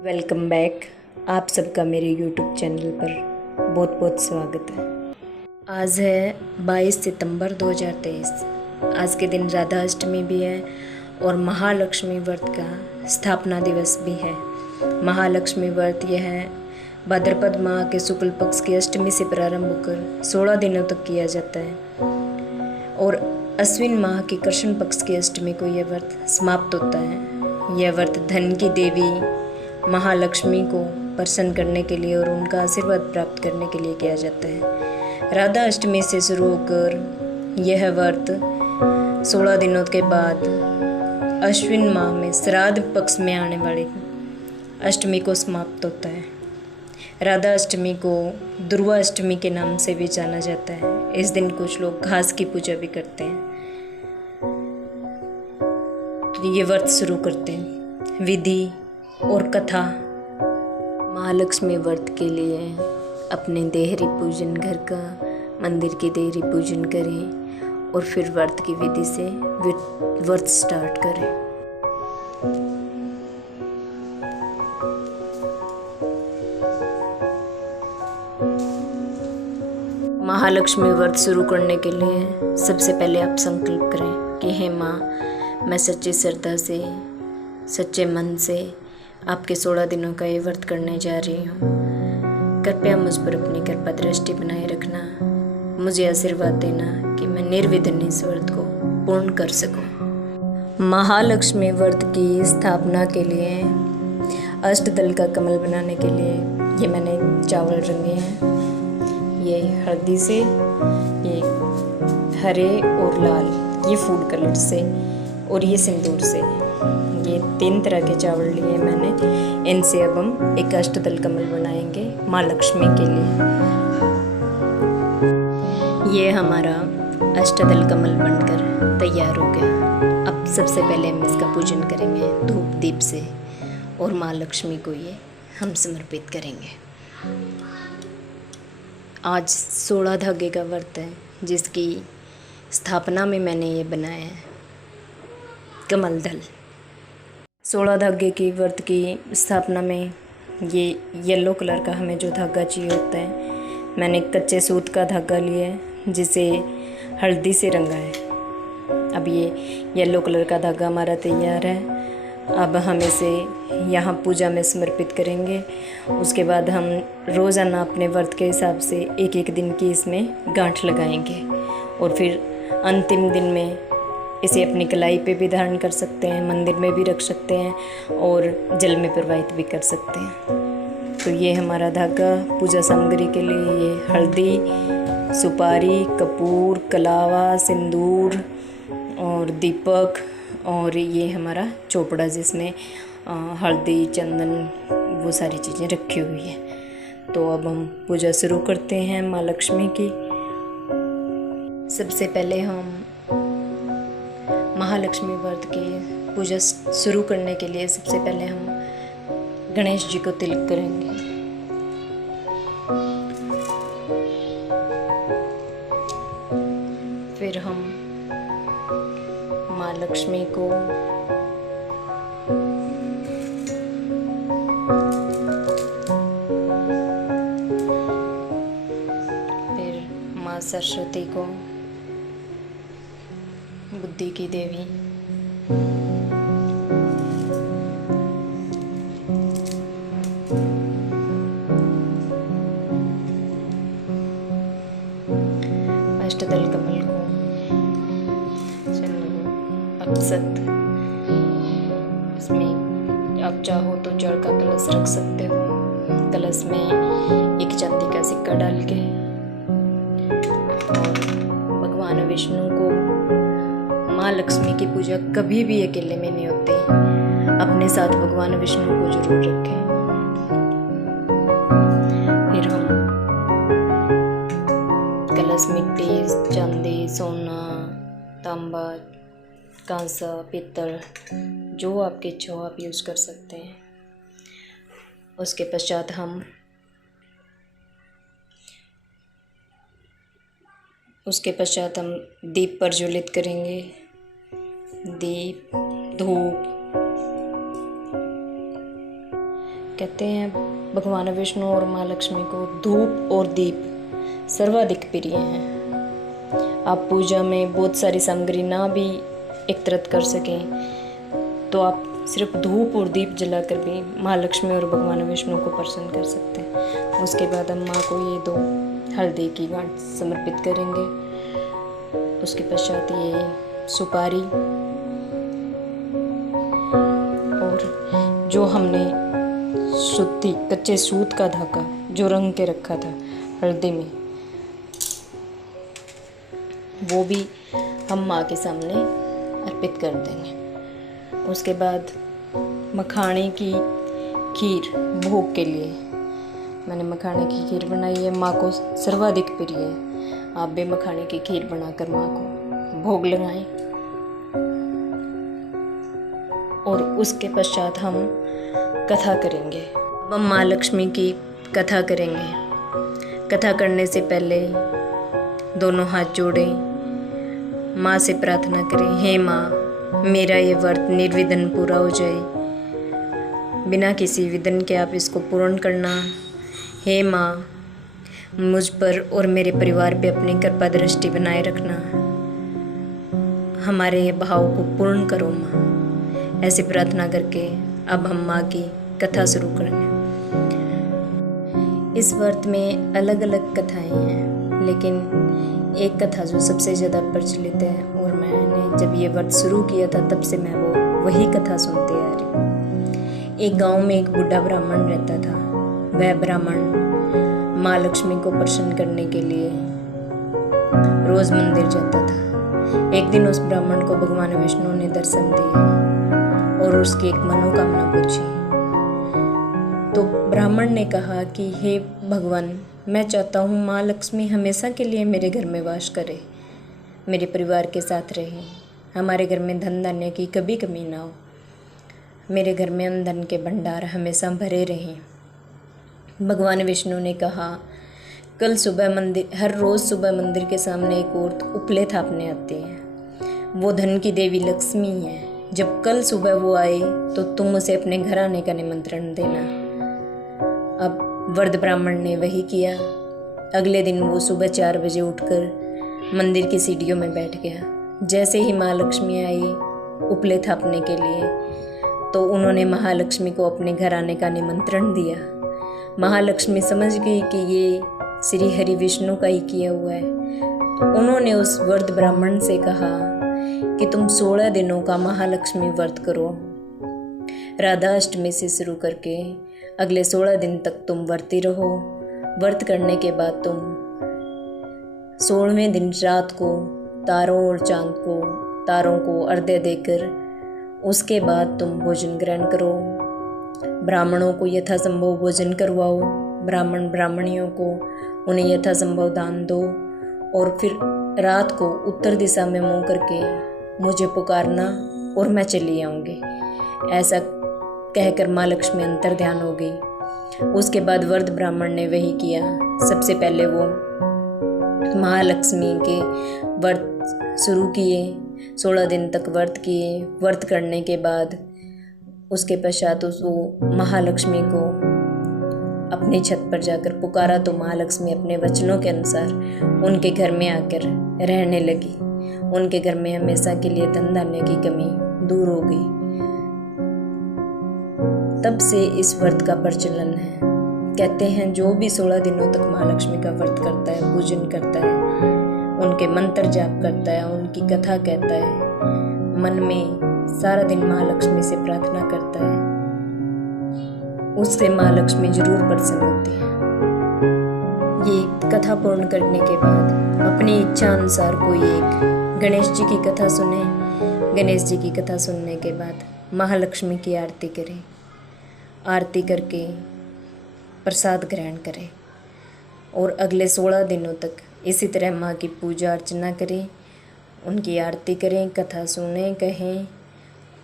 Welcome back. आप सबका मेरे यूट्यूब चैनल पर बहुत बहुत स्वागत है। आज है 22 सितंबर 2023। आज के दिन राधा अष्टमी भी है और महालक्ष्मी व्रत का स्थापना दिवस भी है। महालक्ष्मी व्रत यह है भाद्रपद माह के शुक्ल पक्ष की अष्टमी से प्रारंभ होकर 16 दिनों तक किया जाता है और अश्विन माह की कृष्ण पक्ष की अष्टमी को यह व्रत समाप्त होता है। यह व्रत धन की देवी महालक्ष्मी को प्रसन्न करने के लिए और उनका आशीर्वाद प्राप्त करने के लिए किया जाता है। राधा अष्टमी से शुरू होकर यह व्रत 16 दिनों के बाद अश्विन माह में श्राद्ध पक्ष में आने वाली अष्टमी को समाप्त होता है। राधा अष्टमी को दुर्वा अष्टमी के नाम से भी जाना जाता है। इस दिन कुछ लोग घास की पूजा भी करते हैं। तो ये व्रत शुरू करते हैं। विधि और कथा। महालक्ष्मी व्रत के लिए अपने देहरी पूजन, घर का मंदिर की देहरी पूजन करें और फिर व्रत की विधि से व्रत स्टार्ट करें। महालक्ष्मी व्रत शुरू करने के लिए सबसे पहले आप संकल्प करें कि हे माँ, मैं सच्ची श्रद्धा से सच्चे मन से आपके 16 दिनों का ये व्रत करने जा रही हूँ। कृपया मुझ पर अपनी कृपा दृष्टि बनाए रखना। मुझे आशीर्वाद देना कि मैं निर्विघ्न इस व्रत को पूर्ण कर सकूँ। महालक्ष्मी व्रत की स्थापना के लिए अष्टदल का कमल बनाने के लिए ये मैंने चावल रंगे हैं। ये हल्दी से, ये हरे और लाल, ये फूड कलर से और ये सिंदूर से। ये 3 तरह के चावल लिए मैंने। इनसे अब हम एक अष्टदल कमल बनाएंगे माँ लक्ष्मी के लिए। ये हमारा अष्टदल कमल बनकर तैयार हो गया। अब सबसे पहले हम इसका पूजन करेंगे धूप दीप से और माँ लक्ष्मी को ये हम समर्पित करेंगे। आज 16 धागे का व्रत है जिसकी स्थापना में मैंने ये बनाया है कमल दल। 16 धागे की व्रत की स्थापना में ये येलो कलर का हमें जो धागा चाहिए होता है, मैंने कच्चे सूत का धागा लिया है जिसे हल्दी से रंगा है। अब ये येलो कलर का धागा हमारा तैयार है। अब हम इसे यहाँ पूजा में समर्पित करेंगे। उसके बाद हम रोज़ाना अपने व्रत के हिसाब से एक एक दिन की इसमें गांठ लगाएंगे और फिर अंतिम दिन में इसे अपनी कलाई पे भी धारण कर सकते हैं, मंदिर में भी रख सकते हैं और जल में प्रवाहित भी कर सकते हैं। तो ये हमारा धागा पूजा सामग्री के लिए ये हल्दी, सुपारी, कपूर, कलावा, सिंदूर और दीपक और ये हमारा चोपड़ा जिसमें हल्दी, चंदन, वो सारी चीज़ें रखी हुई हैं। तो अब हम पूजा शुरू करते हैं माँ लक्ष्मी की। सबसे पहले हम महालक्ष्मी व्रत की पूजा शुरू करने के लिए सबसे पहले हम गणेश जी को तिलक करेंगे। फिर हम माँ लक्ष्मी को फिर माँ सरस्वती को, बुद्धि की देवी, अष्टदल कमल को, अक्षत, इसमें आप चाहो तो जड़ का कलश रख सकते हो। कलश में एक चांदी का सिक्का डाल के और भगवान विष्णु को, माँ लक्ष्मी की पूजा कभी भी अकेले में नहीं होती, अपने साथ भगवान विष्णु को जरूर रखें। फिर हम कलश मिट्टी, चांदी, सोना, तांबा, कांसा, पीतल, जो आपकी इच्छा हो आप यूज़ कर सकते हैं। उसके पश्चात हम दीप प्रज्वलित करेंगे। दीप, धूप, कहते हैं भगवान विष्णु और माँ लक्ष्मी को धूप और दीप सर्वाधिक प्रिय हैं। आप पूजा में बहुत सारी सामग्री ना भी एकत्रित कर सकें तो आप सिर्फ धूप और दीप जलाकर भी माँ लक्ष्मी और भगवान विष्णु को प्रसन्न कर सकते हैं। उसके बाद हम माँ को ये 2 हल्दी की गांठ समर्पित करेंगे। उसके पश्चात ये सुपारी और जो हमने सूती कच्चे सूत का धागा जो रंग के रखा था हल्दी में, वो भी हम माँ के सामने अर्पित कर देंगे। उसके बाद मखाने की खीर भोग के लिए मैंने मखाने की खीर बनाई है, माँ को सर्वाधिक प्रिय है। आप भी मखाने की खीर बनाकर माँ को भोग लगाएं। और उसके पश्चात हम कथा करेंगे। हम माँ लक्ष्मी की कथा करेंगे। कथा करने से पहले दोनों हाथ जोड़ें, माँ से प्रार्थना करें, हे माँ, मेरा ये व्रत निर्विघ्न पूरा हो जाए। बिना किसी विघ्न के आप इसको पूर्ण करना। हे माँ, मुझ पर और मेरे परिवार पे अपनी कृपा दृष्टि बनाए रखना। हमारे ये भाव को पूर्ण करो माँ। ऐसी प्रार्थना करके अब हम माँ की कथा शुरू करेंगे। इस व्रत में अलग अलग कथाएं हैं, लेकिन एक कथा जो सबसे ज़्यादा प्रचलित है और मैंने जब ये व्रत शुरू किया था तब से मैं वही कथा सुनते आ रही हूँ। एक गांव में एक बूढ़ा ब्राह्मण रहता था। वह ब्राह्मण माँ लक्ष्मी को प्रसन्न करने के लिए रोज मंदिर जाता था। एक दिन उस ब्राह्मण को भगवान विष्णु ने दर्शन दिए और उसकी एक मनोकामना पूछी। तो ब्राह्मण ने कहा कि हे भगवान, मैं चाहता हूँ माँ लक्ष्मी हमेशा के लिए मेरे घर में वास करे, मेरे परिवार के साथ रहे, हमारे घर में धन धान्य की कभी कमी ना हो, मेरे घर में अन्न धन के भंडार हमेशा भरे रहें। भगवान विष्णु ने कहा, कल सुबह हर रोज़ सुबह मंदिर के सामने एक औरत उपले थापने आती है। वो धन की देवी लक्ष्मी है। जब कल सुबह वो आए तो तुम उसे अपने घर आने का निमंत्रण देना। अब वृद्ध ब्राह्मण ने वही किया। अगले दिन वो सुबह 4 बजे उठकर मंदिर की सीढ़ियों में बैठ गया। जैसे ही माँ लक्ष्मी आई उपले थापने के लिए तो उन्होंने महालक्ष्मी को अपने घर आने का निमंत्रण दिया। महालक्ष्मी समझ गई कि ये श्री हरि विष्णु का ही किया हुआ है। तो उन्होंने उस वृद्ध ब्राह्मण से कहा कि तुम 16 दिनों का महालक्ष्मी व्रत करो। राधा अष्टमी से शुरू करके अगले 16 दिन तक तुम व्रती रहो। व्रत करने के बाद तुम 16वें दिन रात को तारों को अर्घ्य देकर उसके बाद तुम भोजन ग्रहण करो। ब्राह्मणों को यथासंभव भोजन करवाओ। ब्राह्मण ब्राह्मणियों को उन्हें यथासंभव दान दो और फिर रात को उत्तर दिशा में मुँह करके मुझे पुकारना और मैं चली आऊँगी। ऐसा कहकर माँ लक्ष्मी अंतर ध्यान हो गई। उसके बाद वृद्ध ब्राह्मण ने वही किया। सबसे पहले वो महालक्ष्मी के व्रत शुरू किए। 16 दिन तक व्रत किए। व्रत करने के बाद उसके पश्चात वो महालक्ष्मी को अपनी छत पर जाकर पुकारा तो महालक्ष्मी अपने वचनों के अनुसार उनके घर में आकर रहने लगी। उनके घर में हमेशा के लिए धन धान्य की कमी दूर हो गई। तब से इस व्रत का प्रचलन है। कहते हैं जो भी 16 दिनों तक महालक्ष्मी का व्रत करता है, पूजन करता है, उनके मंत्र जाप करता है, उनकी कथा कहता है, मन में सारा दिन महालक्ष्मी से प्रार्थना करता है, उससे माँ लक्ष्मी जरूर प्रसन्न होती है। ये कथा पूर्ण करने के बाद अपनी इच्छा अनुसार कोई एक गणेश जी की कथा सुने। गणेश जी की कथा सुनने के बाद महालक्ष्मी की आरती करें। आरती करके प्रसाद ग्रहण करें और अगले 16 दिनों तक इसी तरह माँ की पूजा अर्चना करें, उनकी आरती करें, कथा सुने, कहें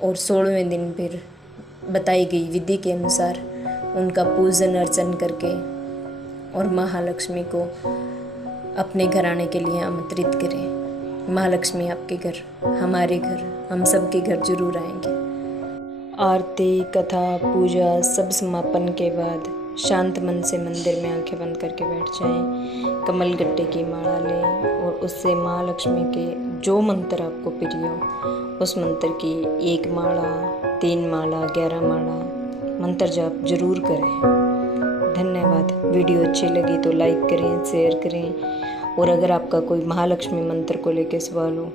और 16वें दिन फिर बताई गई विधि के अनुसार उनका पूजन अर्चन करके और महालक्ष्मी को अपने घर आने के लिए आमंत्रित करें। महालक्ष्मी आपके घर, हमारे घर, हम सब के घर जरूर आएंगे। आरती कथा पूजा सब समापन के बाद शांत मन से मंदिर में आंखें बंद करके बैठ जाएं। कमल गट्टे की माला लें और उससे माँ लक्ष्मी के जो मंत्र आपको प्रिय हो उस मंत्र की 1 माला, 3 माला, 11 माला मंत्र जाप जरूर करें। धन्यवाद। वीडियो अच्छी लगी तो लाइक करें, शेयर करें और अगर आपका कोई महालक्ष्मी मंत्र को लेकर सवाल हो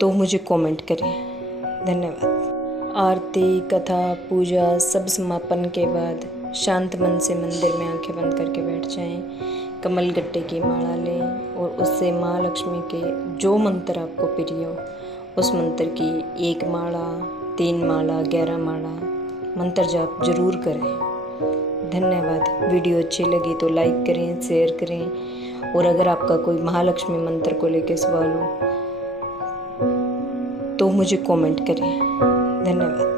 तो मुझे कमेंट करें। धन्यवाद। आरती कथा पूजा सब समापन के बाद शांत मन से मंदिर में आंखें बंद करके बैठ जाएं। कमल गट्टे की माला लें और उससे माँ लक्ष्मी के जो मंत्र आपको प्रिय हो उस मंत्र की 1 माला, 3 माला, 11 माला मंत्र जाप जरूर करें। धन्यवाद। वीडियो अच्छी लगी तो लाइक करें, शेयर करें और अगर आपका कोई महालक्ष्मी मंत्र को लेकर सवाल हो तो मुझे कमेंट करें। धन्यवाद।